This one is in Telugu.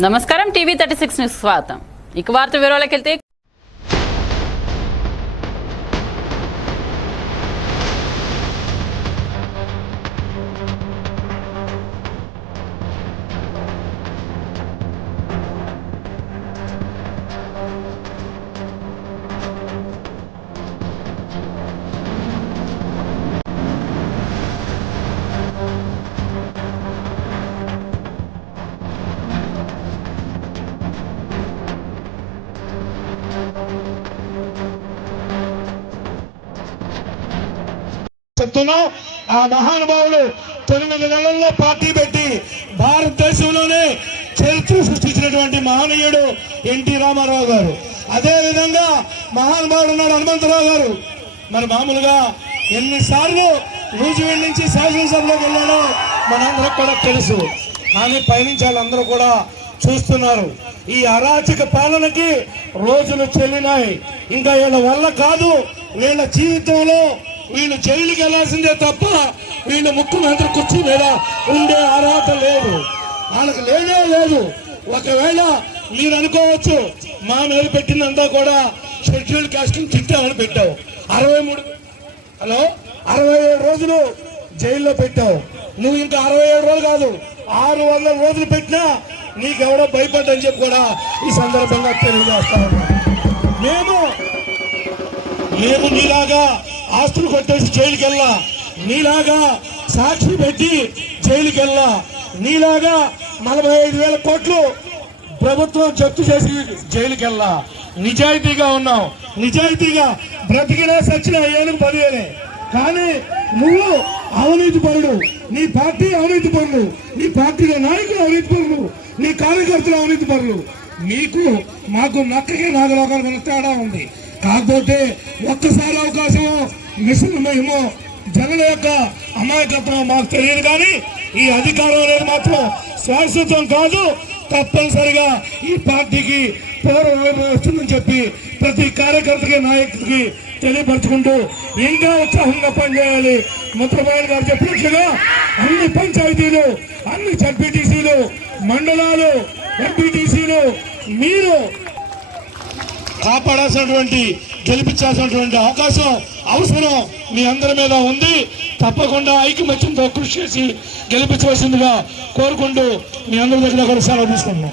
నమస్కారం టీవీ 36 న్యూస్ స్వాగతం. ఇక వార్త వివరాలకు వెళ్తే ఆ మహానుభావులు 9 నెలల్లో పార్టీ పెట్టి భారతదేశంలోనే చరిత్ర సృష్టించినటువంటి మహనీయుడు ఎన్టీ రామారావు గారు. అదే విధంగా మహానుభావుడు ఉన్నాడు హనుమంతరావు గారు. మరి మామూలుగా ఎన్నిసార్లు న్యూజిలాండ్ నుంచి శాసనసభలోకి వెళ్ళాడో మనందరికి కూడా తెలుసు. కానీ పయనించి వాళ్ళందరూ కూడా చూస్తున్నారు. ఈ అరాచక పాలనకి రోజులు చెల్లినాయి. ఇంకా వీళ్ళ వల్ల కాదు, వీళ్ళ జీవితంలో వీళ్ళు జైలుకి వెళ్లాల్సిందే తప్ప వీళ్ళు ముఖ్యమంత్రి కుర్చీ మీద ఉండే అర్హత లేదు, వాళ్ళకి లేనే లేదు. ఒకవేళ మీరు అనుకోవచ్చు మా మీద పెట్టిందంతా కూడా షెడ్యూల్ కాస్ట్ తిట్టామని పెట్టావు. 67 రోజులు జైల్లో పెట్టావు. నువ్వు ఇంకా 67 రోజులు కాదు 600 రోజులు పెట్టినా నీకెవడో భయపడ్డని చెప్పి కూడా ఈ సందర్భంగా తెలియజేస్తా ఉన్నా. మేము నీలాగా ఆస్తులు కొట్టేసి జైలుకి వెళ్ళా, నీలాగా సాక్షి పెట్టి జైలుకి వెళ్ళా, నీలాగా 45,000 కోట్లు ప్రభుత్వం జప్తు చేసి జైలుకి వెళ్ళా. నిజాయితీగా ఉన్నావు, నిజాయితీగా బ్రతికినా సచ్చిన ఏనుగు 10,000. కానీ నువ్వు అవినీతి పరుడు, నీ పార్టీ అవినీతి పరులు, నీ పార్టీలో నాయకులు అవినీతి పరులు, నీ కార్యకర్తలు అవినీతి పరులు. మాకు నక్కకి నాగలోకాలకు తేడా ఉంది. కాకపోతే ఒక్కసారి అవకాశం మిషన్ మహిమో జనుల యొక్క అమాయకత్వం మాకు తెలియదు. కానీ ఈ అధికారం అనేది మాత్రం శాశ్వతం కాదు. తప్పనిసరిగా ఈ పార్టీకి పూర్వవైపు వస్తుందని చెప్పి ప్రతి కార్యకర్తకి నాయకుడికి తెలియపరచుకుంటూ ఇంకా ఉత్సాహంగా పనిచేయాలి. ముద్రబాబు గారు చెప్పినట్లుగా అన్ని పంచాయతీలు, అన్ని జడ్పీటీసీలు, మండలాలు, ఎంపీటీసీలు మీరు కాపాడాల్సినటువంటి గెలిపించాల్సినటువంటి అవసరం మీ అందరి మీద ఉంది. తప్పకుండా ఐకమత్యంతో కృషి చేసి గెలిపించవలసిందిగా కోరుకుంటూ మీ అందరి దగ్గర కూడా సెలవు తీసుకుంటున్నాం.